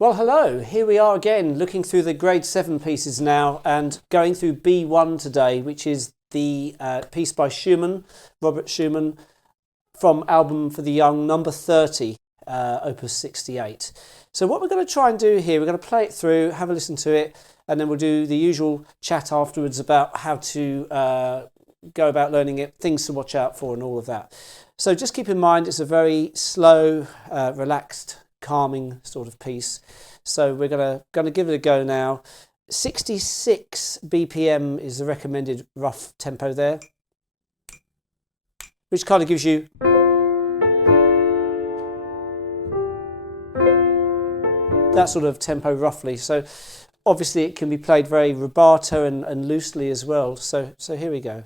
Well, hello, here we are again looking through the grade 7 pieces now and going through B1 today, which is the piece by Schumann, Robert Schumann, from Album for the Young, number 30, opus 68. So what we're going to try and do here, we're going to play it through, have a listen to it, and then we'll do the usual chat afterwards about how to go about learning it, things to watch out for and all of that. So just keep in mind it's a very slow, relaxed, calming sort of piece. So we're gonna give it a go now. 66 BPM is the recommended rough tempo there, which kind of gives you that sort of tempo roughly. So obviously it can be played very rubato and loosely as well. So here we go.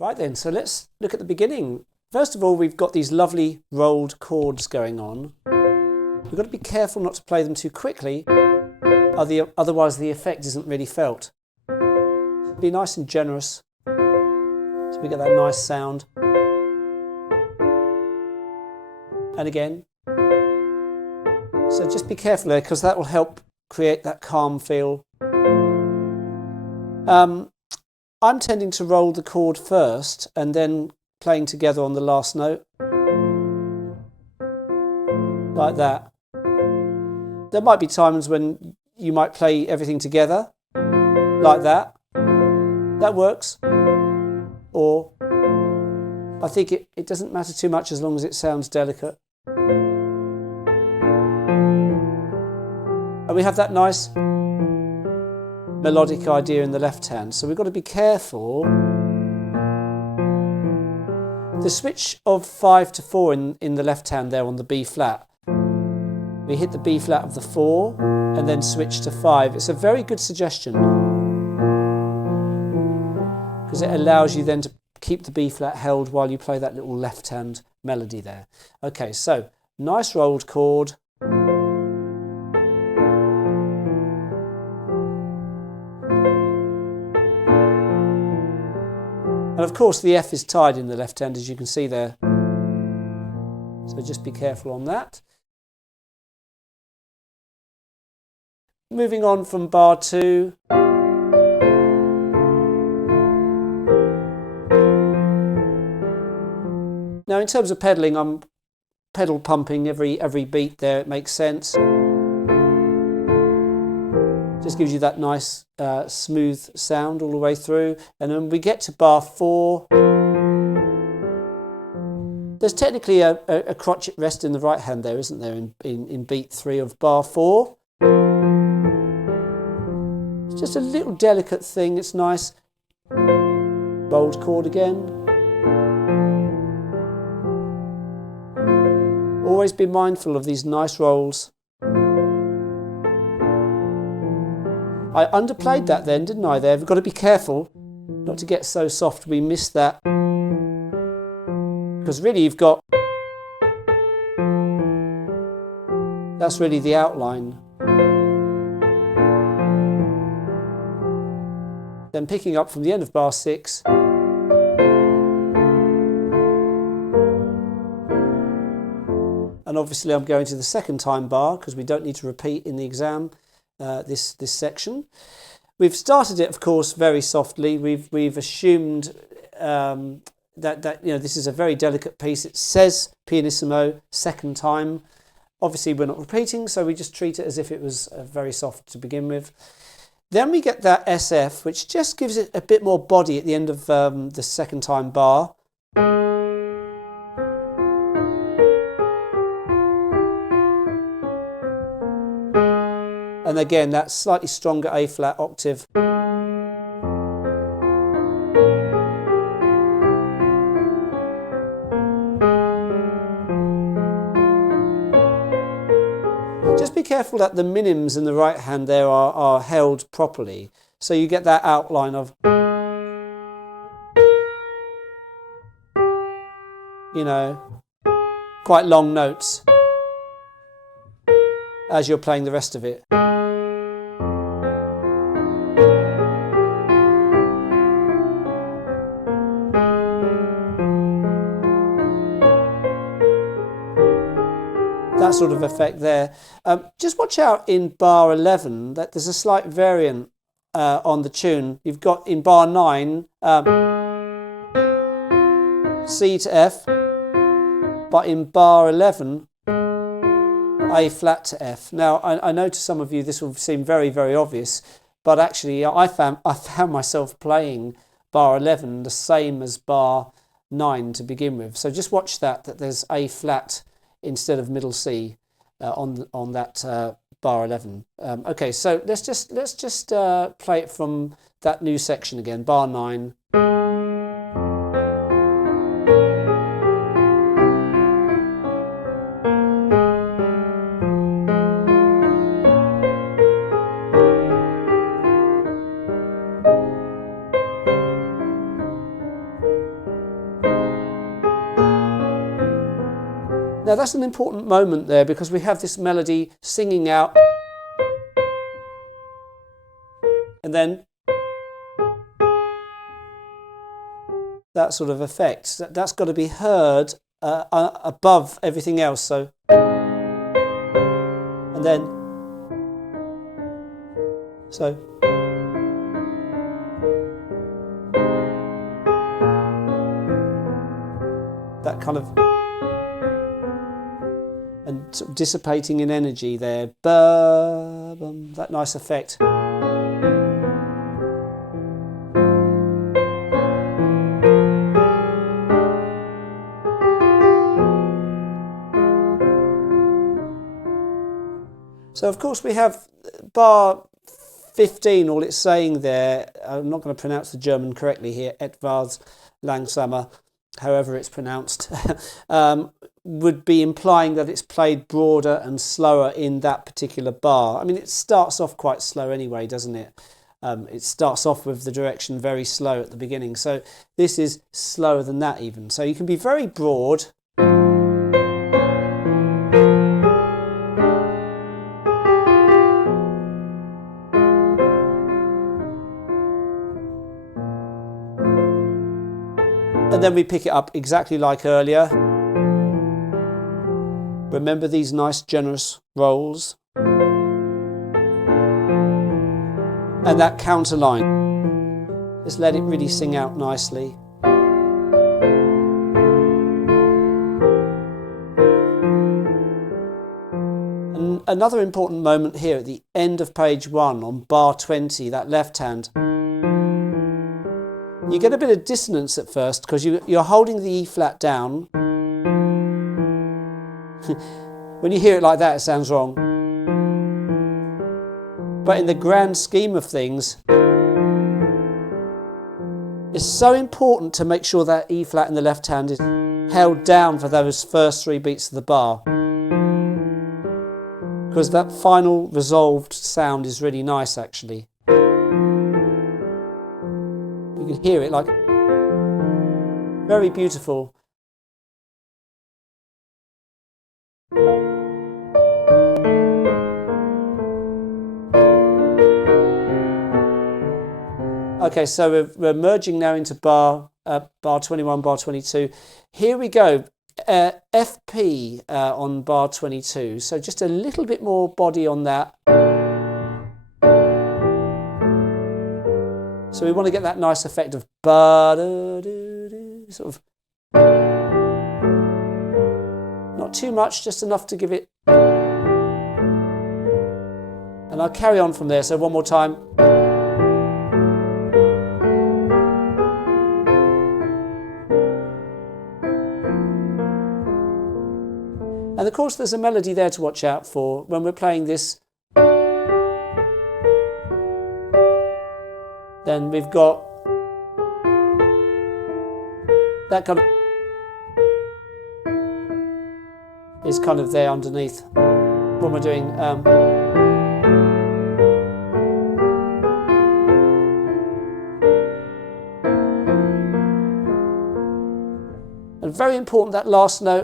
Right then, so let's look at the beginning. First of all, we've got these lovely rolled chords going on. We've got to be careful not to play them too quickly, otherwise the effect isn't really felt. Be nice and generous, so we get that nice sound. And again. So just be careful there, because that will help create that calm feel. I'm tending to roll the chord first and then playing together on the last note, like that. There might be times when you might play everything together, like that. That works. Or I think it doesn't matter too much as long as it sounds delicate. And we have that nice melodic idea in the left hand, so we've got to be careful. The switch of 5 to 4 in the left hand there on the B flat, we hit the B flat of the 4 and then switch to 5. It's a very good suggestion because it allows you then to keep the B flat held while you play that little left hand melody there. Okay, so nice rolled chord. And of course the F is tied in the left hand, as you can see there. So just be careful on that. Moving on from bar 2. Now in terms of pedalling, I'm pedal pumping every beat there, it makes sense. Just gives you that nice smooth sound all the way through. And then we get to bar 4. There's technically a crotchet rest in the right hand there, isn't there, in beat 3 of bar 4. It's just a little delicate thing, it's nice. Bold chord again. Always be mindful of these nice rolls. I underplayed that then, didn't I there? We've got to be careful not to get so soft we miss that. Because really you've got... That's really the outline. Then picking up from the end of bar 6. And obviously I'm going to the second time bar because we don't need to repeat in the exam this section. We've started it, of course, very softly. We've assumed that you know, this is a very delicate piece. It says pianissimo second time. Obviously we're not repeating, so we just treat it as if it was very soft to begin with. Then we get that SF, which just gives it a bit more body at the end of the second time bar. And again, that slightly stronger A flat octave. Just be careful that the minims in the right hand there are held properly. So you get that outline of, you know, quite long notes as you're playing the rest of it. That sort of effect there. Just watch out in bar 11 that there's a slight variant on the tune. You've got in bar 9 C to F, but in bar 11 A flat to F. Now I know to some of you this will seem very, very obvious, but actually I found myself playing bar 11 the same as bar 9 to begin with. So just watch that there's A flat instead of middle C on that bar 11. Okay, so let's just play it from that new section again, bar 9. Now that's an important moment there because we have this melody singing out and then that sort of effect. That's got to be heard above everything else. So and then so that kind of, and sort of dissipating in energy there, that nice effect. So of course we have bar 15, all it's saying there, I'm not going to pronounce the German correctly here, etwas langsamer, however it's pronounced, would be implying that it's played broader and slower in that particular bar. I mean, it starts off quite slow anyway, doesn't it? It starts off with the direction very slow at the beginning. So this is slower than that even. So you can be very broad. And then we pick it up exactly like earlier. Remember these nice generous rolls. And that counter line. Just let it really sing out nicely. And another important moment here at the end of page 1 on bar 20, that left hand. You get a bit of dissonance at first because you're holding the E flat down. When you hear it like that, it sounds wrong. But in the grand scheme of things, it's so important to make sure that E flat in the left hand is held down for those first 3 beats of the bar. Because that final resolved sound is really nice, actually. You can hear it like very beautiful. Okay, so we're merging now into bar 21, bar 22. Here we go, FP on bar 22. So just a little bit more body on that. So we want to get that nice effect of sort of, not too much, just enough to give it. And I'll carry on from there. So one more time. And of course there's a melody there to watch out for when we're playing this. Then we've got that kind of is kind of there underneath when we're doing and very important, that last note.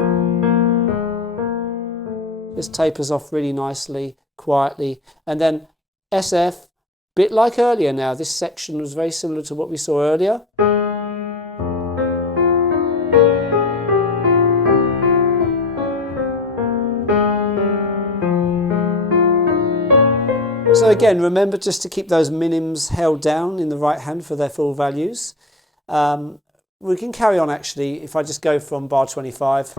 This tapers off really nicely, quietly, and then SF. Bit like earlier now, this section was very similar to what we saw earlier. So again, remember just to keep those minims held down in the right hand for their full values. We can carry on actually if I just go from bar 25.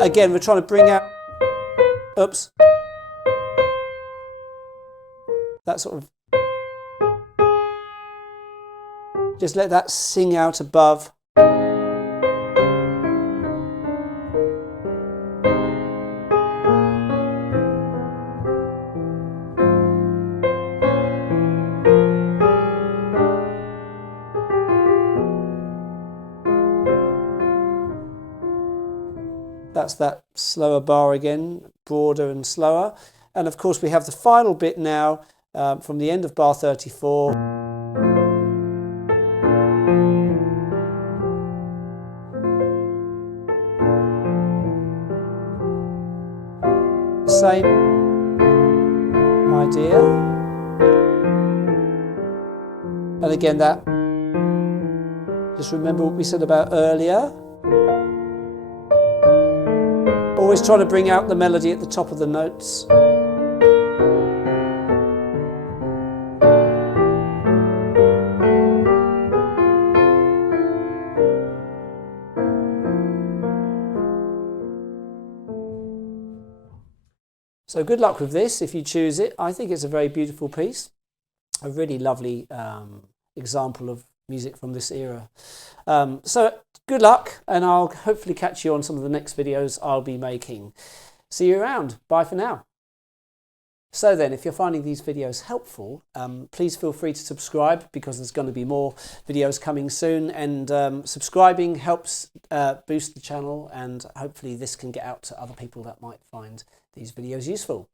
Again, we're trying to bring out, oops, that sort of, just let that sing out above. That's that slower bar again, broader and slower. And of course we have the final bit now from the end of bar 34. Same idea. And again that, just remember what we said about earlier. Always trying to bring out the melody at the top of the notes. So good luck with this if you choose it. I think it's a very beautiful piece. A really lovely example of music from this era. So good luck, and I'll hopefully catch you on some of the next videos I'll be making. See you around. Bye for now. So then, if you're finding these videos helpful, please feel free to subscribe, because there's going to be more videos coming soon, and subscribing helps boost the channel, and hopefully this can get out to other people that might find these videos useful.